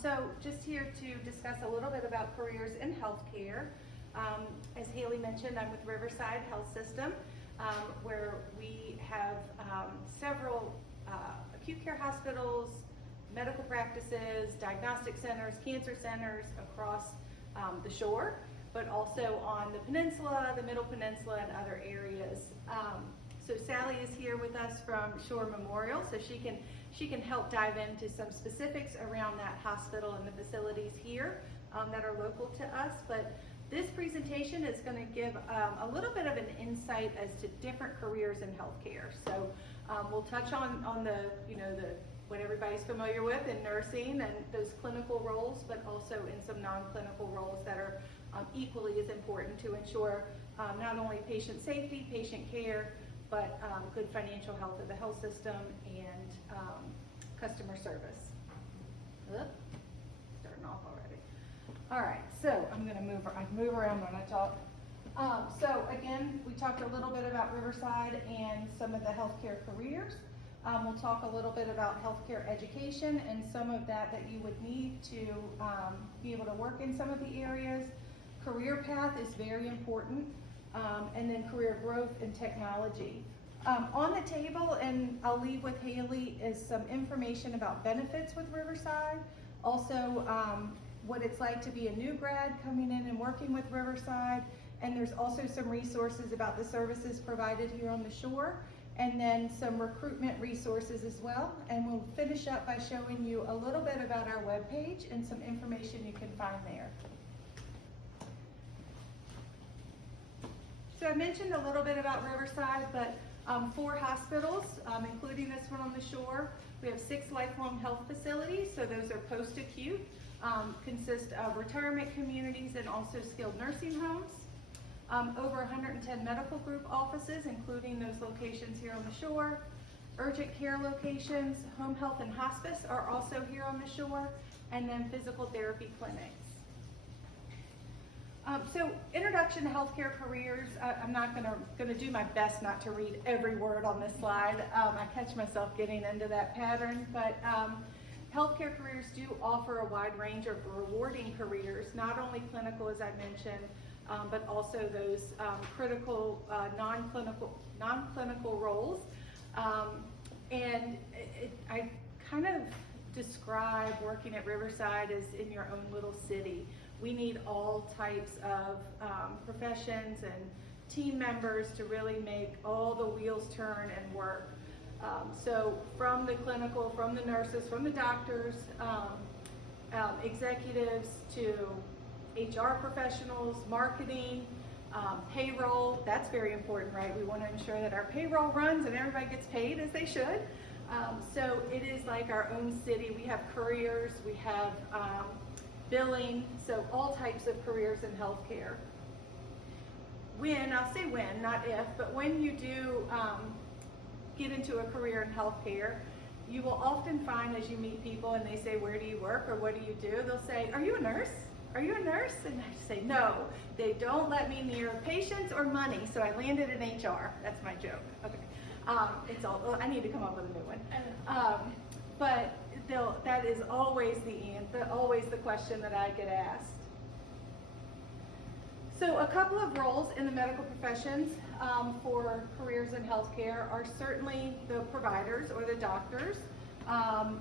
So just here to discuss a little bit about careers in healthcare. As Haley mentioned, I'm with Riverside Health System, where we have several acute care hospitals, medical practices, diagnostic centers, cancer centers across the shore, but also on the peninsula, the Middle Peninsula, and other areas. So Sally is here with us from Shore Memorial, so she can help dive into some specifics around that hospital and the facilities here that are local to us. But this presentation is going to give a little bit of an insight as to different careers in healthcare. So we'll touch on the what everybody's familiar with in nursing and those clinical roles, but also in some non-clinical roles that are equally as important to ensure not only patient safety, patient care, but good financial health of the health system and customer service. Starting off already. All right, so I'm going to move around when I talk. So again, we talked a little bit about Riverside and some of the healthcare careers. We'll talk a little bit about healthcare education and some of that you would need to be able to work in some of the areas. Career path is very important, and then career growth and technology. On the table, and I'll leave with Haley, is some information about benefits with Riverside. Also, what it's like to be a new grad coming in and working with Riverside. And there's also some resources about the services provided here on the shore, and then some recruitment resources as well. And we'll finish up by showing you a little bit about our webpage and some information you can find there. So I mentioned a little bit about Riverside, but 4 hospitals, including this one on the shore. We have 6 lifelong health facilities, so those are post-acute, consist of retirement communities and also skilled nursing homes. Over 110 medical group offices, including those locations here on the shore. Urgent care locations, home health and hospice are also here on the shore, and then physical therapy clinics. So introduction to healthcare careers, I'm not gonna do my best not to read every word on this slide. I catch myself getting into that pattern, but healthcare careers do offer a wide range of rewarding careers, not only clinical as I mentioned, but also those critical non-clinical roles. I kind of describe working at Riverside as in your own little city. We need all types of professions and team members to really make all the wheels turn and work. So from the clinical, from the nurses, from the doctors, executives to HR professionals, marketing, payroll, that's very important, right? We want to ensure that our payroll runs and everybody gets paid as they should. So it is like our own city. We have couriers, we have billing, so all types of careers in healthcare. I'll say when, not if, but when you do get into a career in healthcare, you will often find as you meet people and they say, where do you work or what do you do? They'll say, are you a nurse? Are you a nurse? And I say, no, they don't let me near patients or money, so I landed in HR. That's my joke. Okay. I need to come up with a new one. But that is always always the question that I get asked. So a couple of roles in the medical professions for careers in healthcare are certainly the providers or the doctors,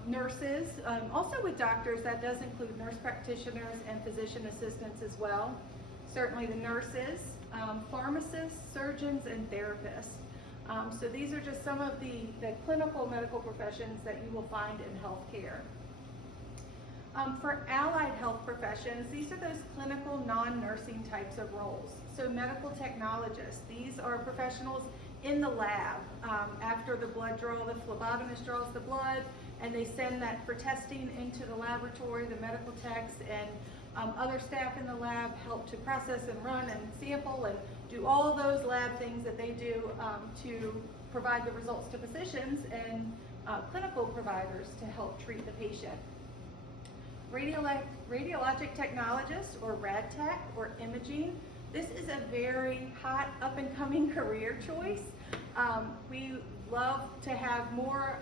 nurses, also with doctors that does include nurse practitioners and physician assistants as well. Certainly the nurses, pharmacists, surgeons, and therapists. So these are just some of the clinical medical professions that you will find in healthcare. For allied health professions, these are those clinical non-nursing types of roles. So medical technologists, these are professionals in the lab. After the blood draw, the phlebotomist draws the blood and they send that for testing into the laboratory. The medical techs and other staff in the lab help to process and run and sample and do all those lab things that they do to provide the results to physicians and clinical providers to help treat the patient. Radiologic technologists, or rad tech, or imaging. This is a very hot up-and-coming career choice. We love to have more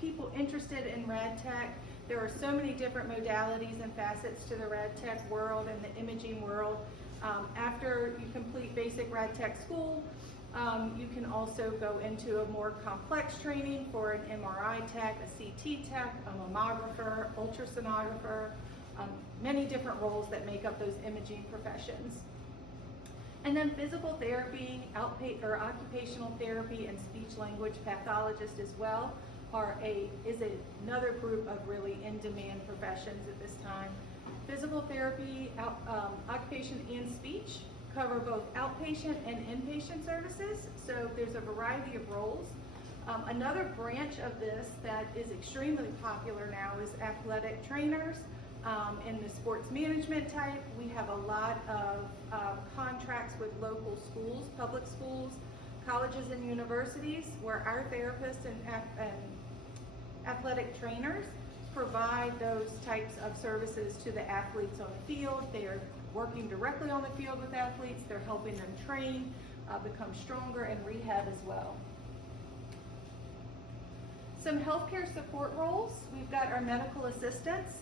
people interested in rad tech. There are so many different modalities and facets to the rad tech world and the imaging world. After you complete basic rad tech school, you can also go into a more complex training for an MRI tech, a CT tech, a mammographer, ultrasonographer, many different roles that make up those imaging professions. And then physical therapy, occupational therapy, and speech language pathologists as well is another group of really in-demand professions at this time. Physical therapy, occupation and speech cover both outpatient and inpatient services, so there's a variety of roles. Another branch of this that is extremely popular now is athletic trainers. In the sports management type, we have a lot of contracts with local schools, public schools, colleges and universities, where our therapists and athletic trainers provide those types of services to the athletes on the field. They are working directly on the field with athletes. They're helping them train, become stronger, and rehab as well. Some healthcare support roles. We've got our medical assistants.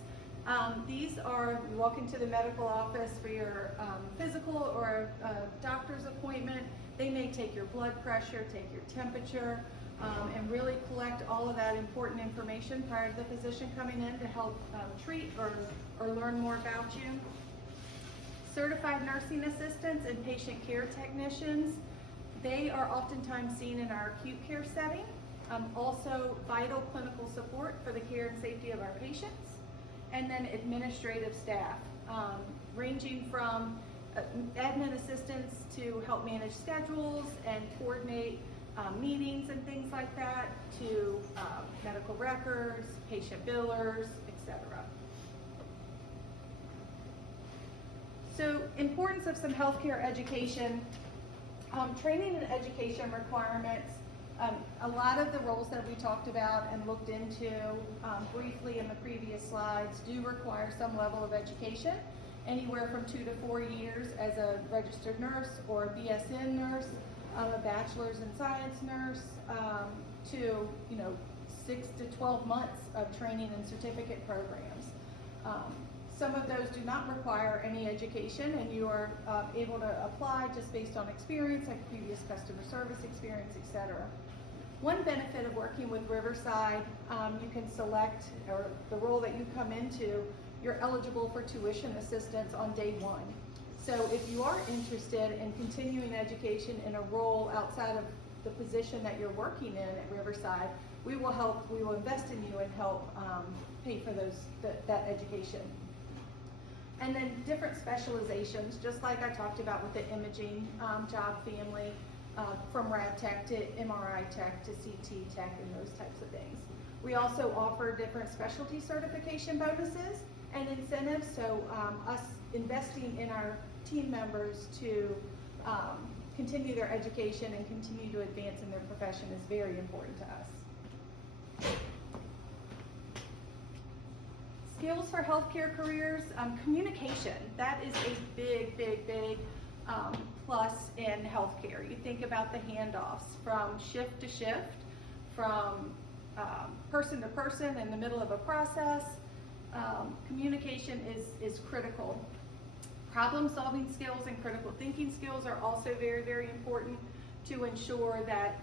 These are, you walk into the medical office for your physical or a doctor's appointment. They may take your blood pressure, take your temperature, and really collect all of that important information prior to the physician coming in to help treat or learn more about you. Certified nursing assistants and patient care technicians, they are oftentimes seen in our acute care setting. Also vital clinical support for the care and safety of our patients. And then administrative staff, ranging from admin assistants to help manage schedules and coordinate meetings and things like that, to medical records, patient billers, etc. So, importance of some healthcare education, training and education requirements. A lot of the roles that we talked about and looked into briefly in the previous slides do require some level of education, anywhere from 2 to 4 years as a registered nurse or a BSN nurse, a bachelor's in science nurse, to 6 to 12 months of training and certificate programs. Some of those do not require any education, and you are able to apply just based on experience, like previous customer service experience, etc. One benefit of working with Riverside, you can select, or the role that you come into, you're eligible for tuition assistance on day one. So if you are interested in continuing education in a role outside of the position that you're working in at Riverside, we will invest in you and help pay for that education. And then different specializations, just like I talked about with the imaging job family, from rad tech to MRI tech to CT tech and those types of things. We also offer different specialty certification bonuses and incentives, so us investing in our team members to continue their education and continue to advance in their profession is very important to us. Skills for healthcare careers, communication, that is a big plus in healthcare. You think about the handoffs from shift to shift, from person to person in the middle of a process. Communication is critical. Problem-solving skills and critical thinking skills are also very important to ensure that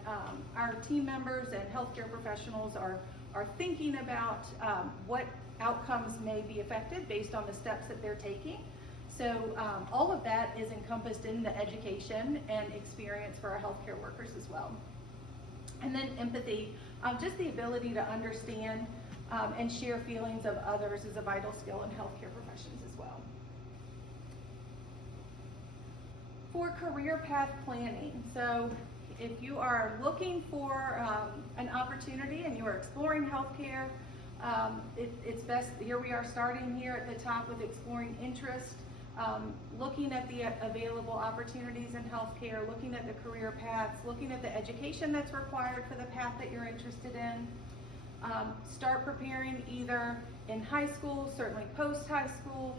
our team members and healthcare professionals are thinking about what outcomes may be affected based on the steps that they're taking. So all of that is encompassed in the education and experience for our healthcare workers as well. And then empathy, just the ability to understand and share feelings of others is a vital skill in healthcare professions as well. For career path planning, so if you are looking for an opportunity and you are exploring healthcare, it's best, here we are starting here at the top with exploring interest, looking at the available opportunities in healthcare, looking at the career paths, looking at the education that's required for the path that you're interested in. Start preparing either in high school, certainly post-high school.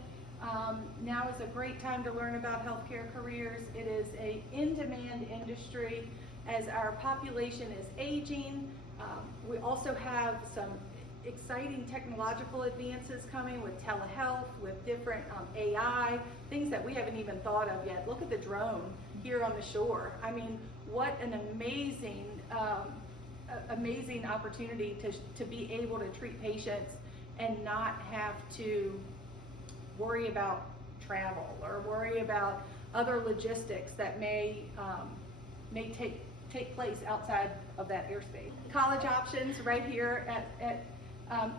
Now is a great time to learn about healthcare careers. It is an in-demand industry as our population is aging. We also have some exciting technological advances coming with telehealth, with different AI, things that we haven't even thought of yet. Look at the drone here on the shore. I mean, what an amazing, amazing opportunity to be able to treat patients and not have to worry about travel or worry about other logistics that may take place outside of that airspace. College options right here at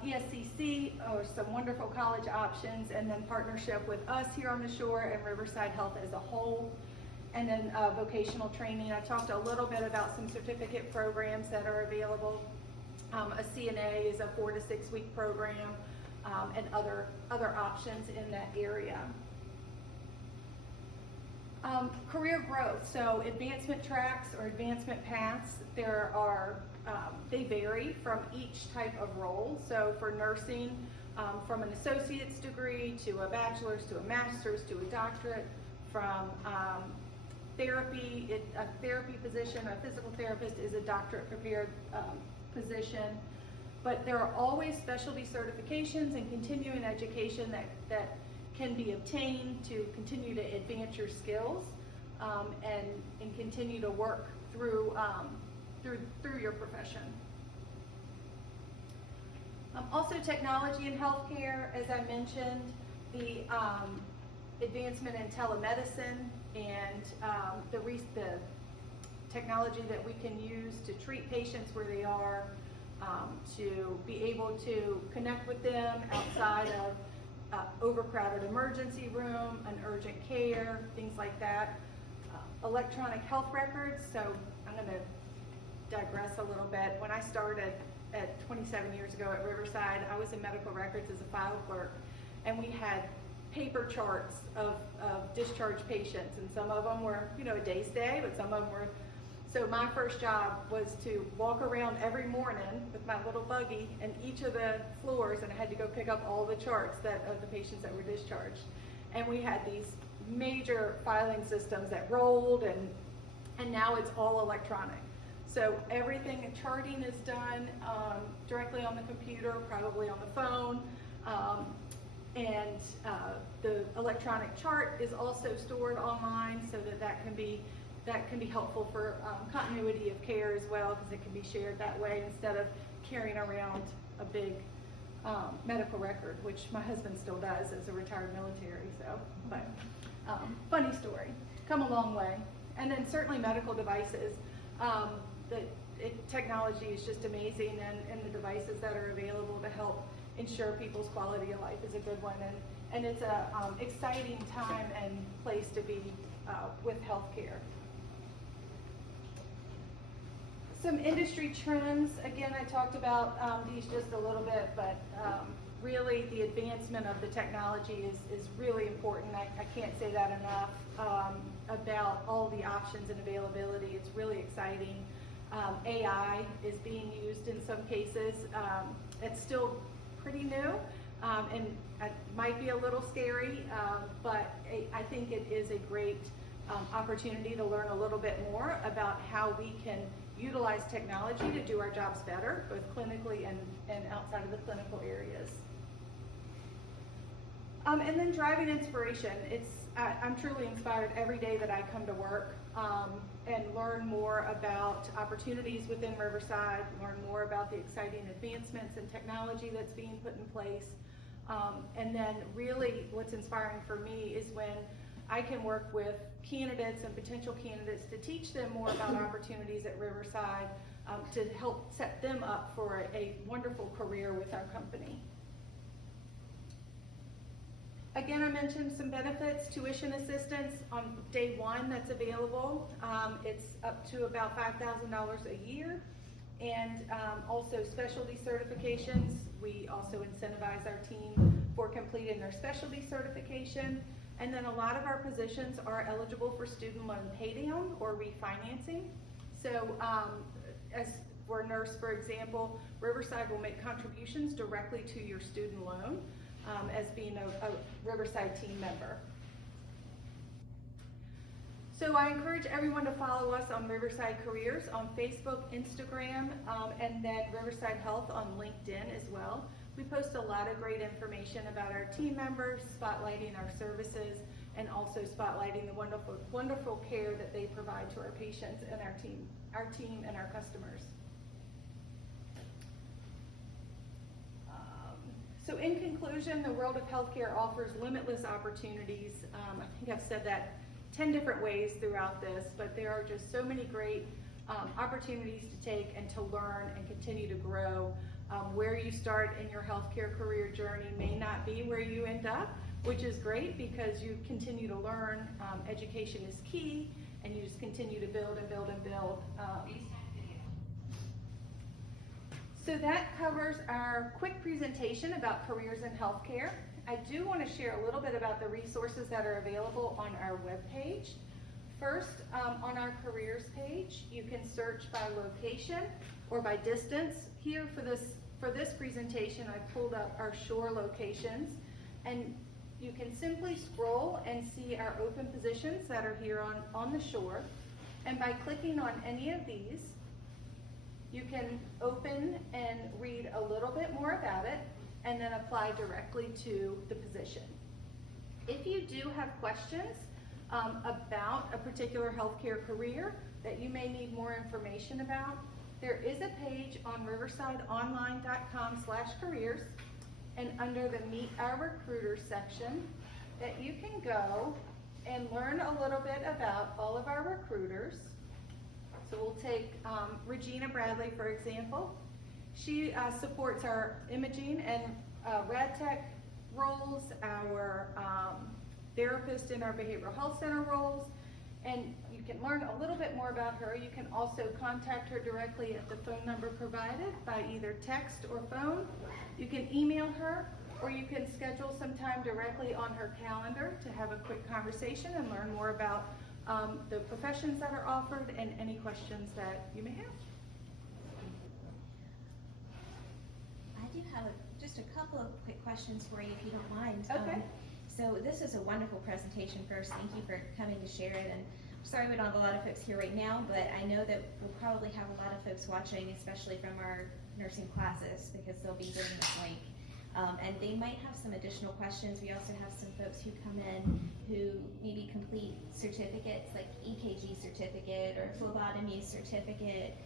ESCC are some wonderful college options, and then partnership with us here on the shore and Riverside Health as a whole. And then vocational training. I talked a little bit about some certificate programs that are available. A CNA is a 4 to 6 week program, and other options in that area. Career growth, so advancement tracks or advancement paths, there are, they vary from each type of role. So for nursing, from an associate's degree to a bachelor's to a master's to a doctorate, from therapy, a therapy position, a physical therapist is a doctorate prepared position. But there are always specialty certifications and continuing education that can be obtained to continue to advance your skills and continue to work through your profession. Also, technology in healthcare, as I mentioned, the advancement in telemedicine and the technology that we can use to treat patients where they are, to be able to connect with them outside of overcrowded emergency room, an urgent care, things like that. Electronic health records, so I'm going to digress a little bit. When I started at 27 years ago at Riverside, I was in medical records as a file clerk, and we had paper charts of discharged patients, and some of them were, a day's day, but some of them were. So my first job was to walk around every morning with my little buggy in each of the floors, and I had to go pick up all the charts of the patients that were discharged. And we had these major filing systems that rolled, and now it's all electronic. So everything, charting is done directly on the computer, probably on the phone, and the electronic chart is also stored online, so that can be helpful for continuity of care as well, because it can be shared that way instead of carrying around a big medical record, which my husband still does as a retired military. So, but funny story, come a long way. And then certainly medical devices. Technology is just amazing, and the devices that are available to help ensure people's quality of life is a good one. And it's a exciting time and place to be with healthcare. Some industry trends, again, I talked about these just a little bit, but really the advancement of the technology is really important. I can't say that enough about all the options and availability. It's really exciting. AI is being used in some cases. It's still pretty new, and it might be a little scary, but I think it is a great opportunity to learn a little bit more about how we can utilize technology to do our jobs better, both clinically and outside of the clinical areas. And then driving inspiration. I'm truly inspired every day that I come to work and learn more about opportunities within Riverside, learn more about the exciting advancements in technology that's being put in place. And then really what's inspiring for me is when I can work with candidates and potential candidates to teach them more about opportunities at Riverside to help set them up for a wonderful career with our company. Again, I mentioned some benefits. Tuition assistance on day one that's available. It's up to about $5,000 a year. And also specialty certifications. We also incentivize our team for completing their specialty certification. And then a lot of our positions are eligible for student loan pay down or refinancing. So as for a nurse, for example, Riverside will make contributions directly to your student loan as being a Riverside team member. So I encourage everyone to follow us on Riverside Careers on Facebook, Instagram, and then Riverside Health on LinkedIn as well. We post a lot of great information about our team members, spotlighting our services, and also spotlighting the wonderful, wonderful care that they provide to our patients and our team and our customers. So in conclusion, the world of healthcare offers limitless opportunities. I think I've said that 10 different ways throughout this, but there are just so many great opportunities to take and to learn and continue to grow. Where you start in your healthcare career journey may not be where you end up, which is great because you continue to learn. Education is key, and you just continue to build and build and build. So that covers our quick presentation about careers in healthcare. I do want to share a little bit about the resources that are available on our webpage. First, on our careers page, you can search by location or by distance. Here for this presentation, I pulled up our shore locations, and you can simply scroll and see our open positions that are here on the shore. And by clicking on any of these, you can open and read a little bit more about it and then apply directly to the position. If you do have questions about a particular healthcare career that you may need more information about, there is a page on riversideonline.com/careers, and under the Meet Our Recruiters section that you can go and learn a little bit about all of our recruiters. So we'll take Regina Bradley, for example. She supports our imaging and rad tech roles, our therapist in our behavioral health center roles, and you can learn a little bit more about her. You can also contact her directly at the phone number provided by either text or phone. You can email her, or you can schedule some time directly on her calendar to have a quick conversation and learn more about the professions that are offered and any questions that you may have. I do have just a couple of quick questions for you, if you don't mind. Okay. So this is a wonderful presentation. First, thank you for coming to share it. And I'm sorry we don't have a lot of folks here right now, but I know that we'll probably have a lot of folks watching, especially from our nursing classes, because they'll be doing this link. And they might have some additional questions. We also have some folks who come in who maybe complete certificates, like EKG certificate or phlebotomy certificate,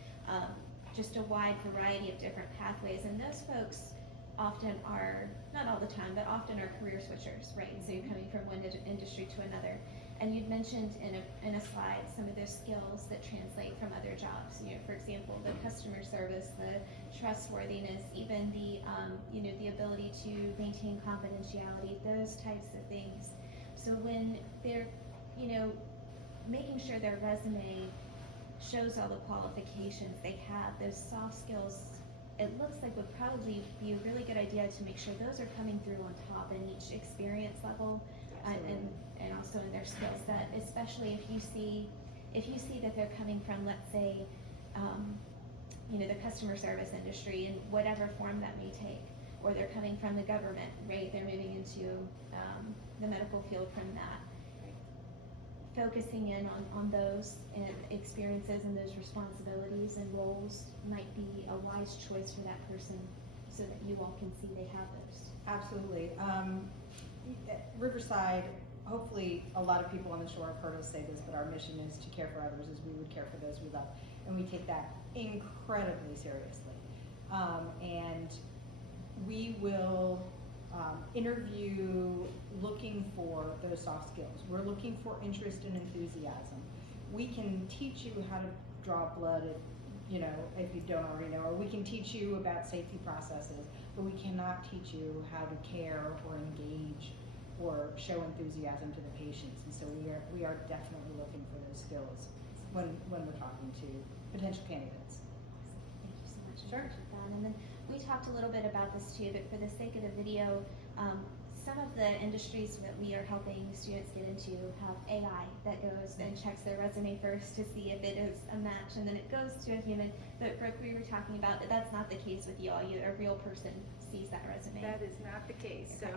just a wide variety of different pathways. And those folks often are, not all the time, but often are career switchers, right? So you're coming from one industry to another. And you'd mentioned in a slide some of those skills that translate from other jobs. You know, for example, the customer service, the trustworthiness, even the the ability to maintain confidentiality, those types of things. So when they're, making sure their resume shows all the qualifications they have, those soft skills, it looks like would probably be a really good idea to make sure those are coming through on top in each experience level. And also in their skill set, especially if you see that they're coming from, let's say, the customer service industry in whatever form that may take, or they're coming from the government, right? They're moving into the medical field from that. Focusing in on those experiences and those responsibilities and roles might be a wise choice for that person, so that you all can see they have those. Absolutely. Riverside, hopefully a lot of people on the shore have heard us say this, but our mission is to care for others as we would care for those we love. And we take that incredibly seriously. And we will interview looking for those soft skills. We're looking for interest and enthusiasm. We can teach you how to draw blood, if you don't already know, or we can teach you about safety processes, but we cannot teach you how to care or engage or show enthusiasm to the patients. And so we are definitely looking for those skills when we're talking to potential candidates. Thank you so much. Sure. And then we talked a little bit about this too, but for the sake of the video, some of the industries that we are helping students get into have AI that goes and checks their resume first to see if it is a match, and then it goes to a human. But Brooke, we were talking about that that's not the case with y'all. A real person sees that resume. That is not the case. So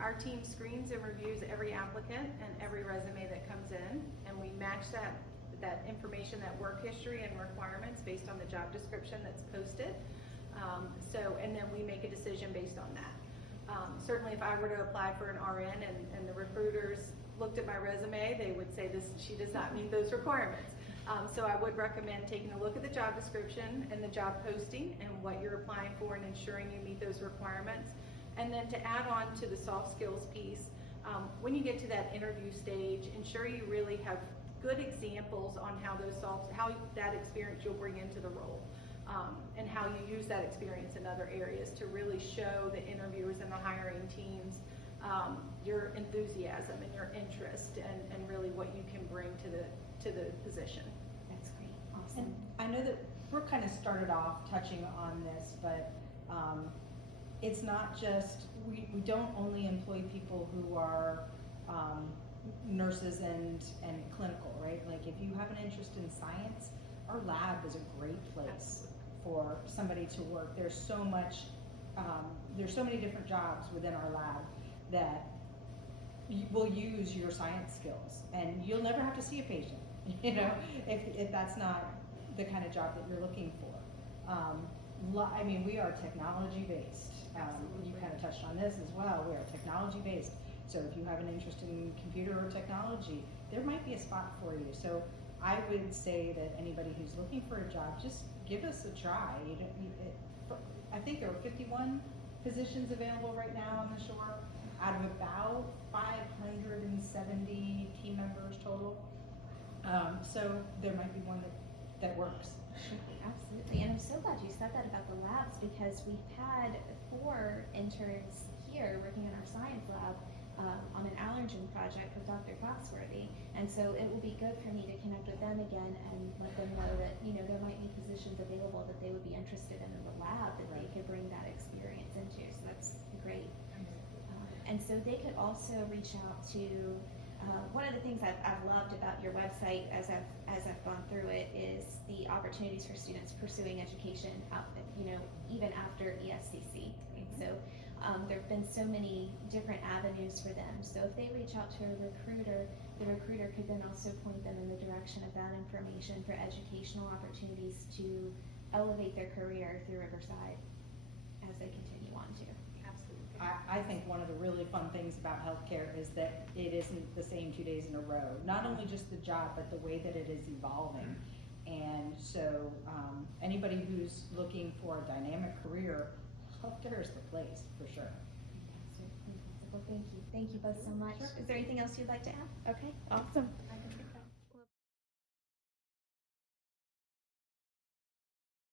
our team screens and reviews every applicant and every resume that comes in, and we match that information, that work history and requirements based on the job description that's posted. And then we make a decision based on that. Certainly if I were to apply for an RN and the recruiters looked at my resume, they would say she does not meet those requirements. So I would recommend taking a look at the job description and the job posting and what you're applying for and ensuring you meet those requirements. And then to add on to the soft skills piece, when you get to that interview stage, ensure you really have good examples on how that experience you'll bring into the role. And how you use that experience in other areas to really show the interviewers and the hiring teams your enthusiasm and your interest and really what you can bring to the position. That's great. Awesome. And I know that Brooke kind of started off touching on this, but it's not just, we don't only employ people who are nurses and clinical, right? Like if you have an interest in science, our lab is a great place for somebody to work. There's so many different jobs within our lab that will use your science skills, and you'll never have to see a patient, you know, if that's not the kind of job that you're looking for. I mean, we are technology based. You kind of touched on this as well. We are technology based. So if you have an interest in computer or technology, there might be a spot for you. So I would say that anybody who's looking for a job, just give us a try. I think there are 51 positions available right now on the shore out of about 570 team members total. So there might be one that works. Absolutely, and I'm so glad you said that about the labs, because we've had 4 interns here working in our science lab on an allergen project with Dr. Foxworthy, and so it will be good for me to connect with them again and let them know that, you know, there might be positions available that they would be interested in the lab that they could bring that experience into, so that's great. And so they could also reach out to, one of the things I've loved about your website as I've gone through it is the opportunities for students pursuing education out, you know, even after ESCC. Right? So there have been so many different avenues for them. So if they reach out to a recruiter, the recruiter could then also point them in the direction of that information for educational opportunities to elevate their career through Riverside as they continue on to. I think one of the really fun things about healthcare is that it isn't the same 2 days in a row. Not only just the job, but the way that it is evolving. And so anybody who's looking for a dynamic career, healthcare is the place for sure. Well, thank you. Thank you both so much. Sure. Is there anything else you'd like to add? Okay, awesome.